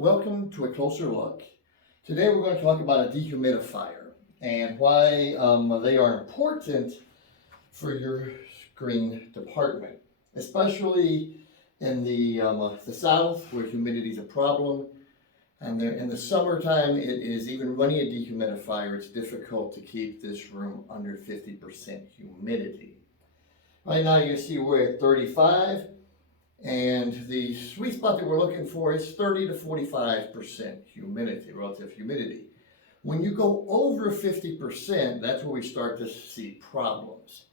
welcome to a closer look. Today we're going to talk about a dehumidifier and why they are important for your screen department, especially in the south where humidity is a problem. And in the summertime, it is, even running a dehumidifier, it's difficult to keep this room under 50% humidity. Right now you see we're at 35. And the sweet spot that we're looking for is 30 to 45% humidity, relative humidity. When you go over 50%, that's where we start to see problems.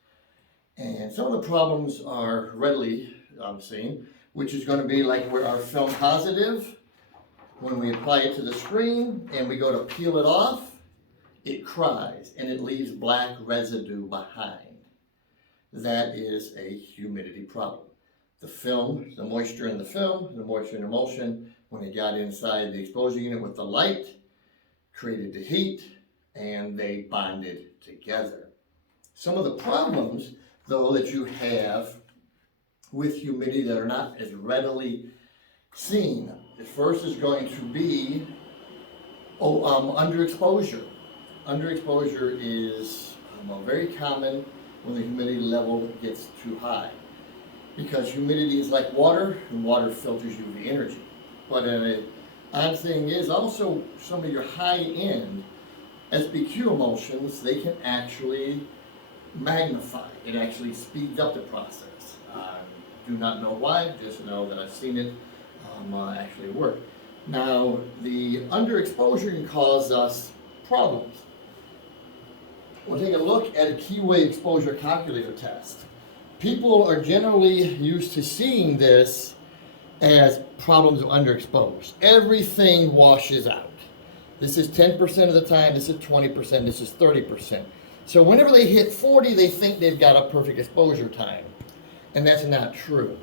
And some of the problems are readily seen, which is going to be like where our film positive, when we apply it to the screen and we go to peel it off, it cries and it leaves black residue behind. That is a humidity problem. The film, the moisture in the film, the moisture in emulsion, when it got inside the exposure unit with the light, created the heat, and they bonded together. Some of the problems, though, that you have with humidity that are not as readily seen. The first is going to be underexposure. Underexposure is very common when the humidity level gets too high, because humidity is like water, and water filters UV energy. But an odd thing is also some of your high-end SBQ emulsions, they can actually magnify. It actually speeds up the process. Do not know why, just know that I've seen it actually work. Now, the underexposure can cause us problems. We'll take a look at a keyway exposure calculator test. People are generally used to seeing this as problems of underexposed. Everything washes out. This is 10% of the time, this is 20%, this is 30%. So whenever they hit 40, they think they've got a perfect exposure time. And that's not true.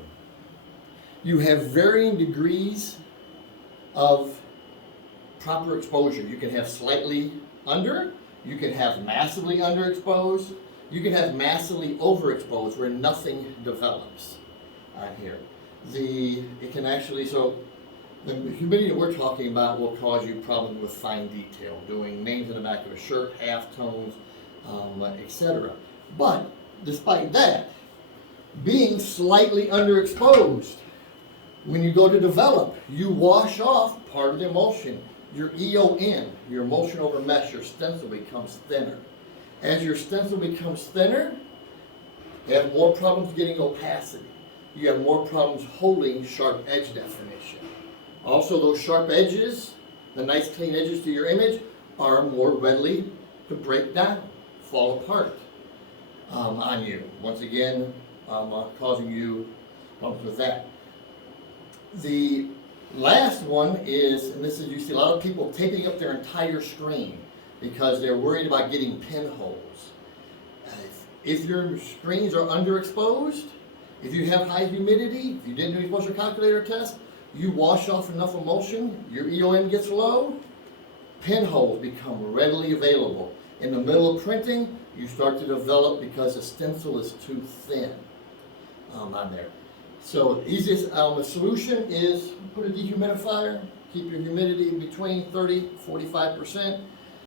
You have varying degrees of proper exposure. You can have slightly under, you can have massively underexposed, you can have massively overexposed where nothing develops on here. It can actually, so the humidity that we're talking about will cause you problems with fine detail, doing names in the back of a shirt, half tones, etc. But despite that, being slightly underexposed, when you go to develop, you wash off part of the emulsion. Your EON, your emulsion over mesh, your stencil becomes thinner. As your stencil becomes thinner, you have more problems getting opacity. You have more problems holding sharp edge definition. Also, those sharp edges, the nice clean edges to your image, are more readily to break down, fall apart on you. Once again, causing you problems with that. The last one is, and this is, you see a lot of people taping up their entire screen because they're worried about getting pinholes. If your screens are underexposed, if you have high humidity, if you didn't do the exposure calculator test, you wash off enough emulsion, your EON gets low, pinholes become readily available. In the middle of printing, you start to develop because the stencil is too thin on there. So the easiest solution is put a dehumidifier, keep your humidity between 30 and 45%.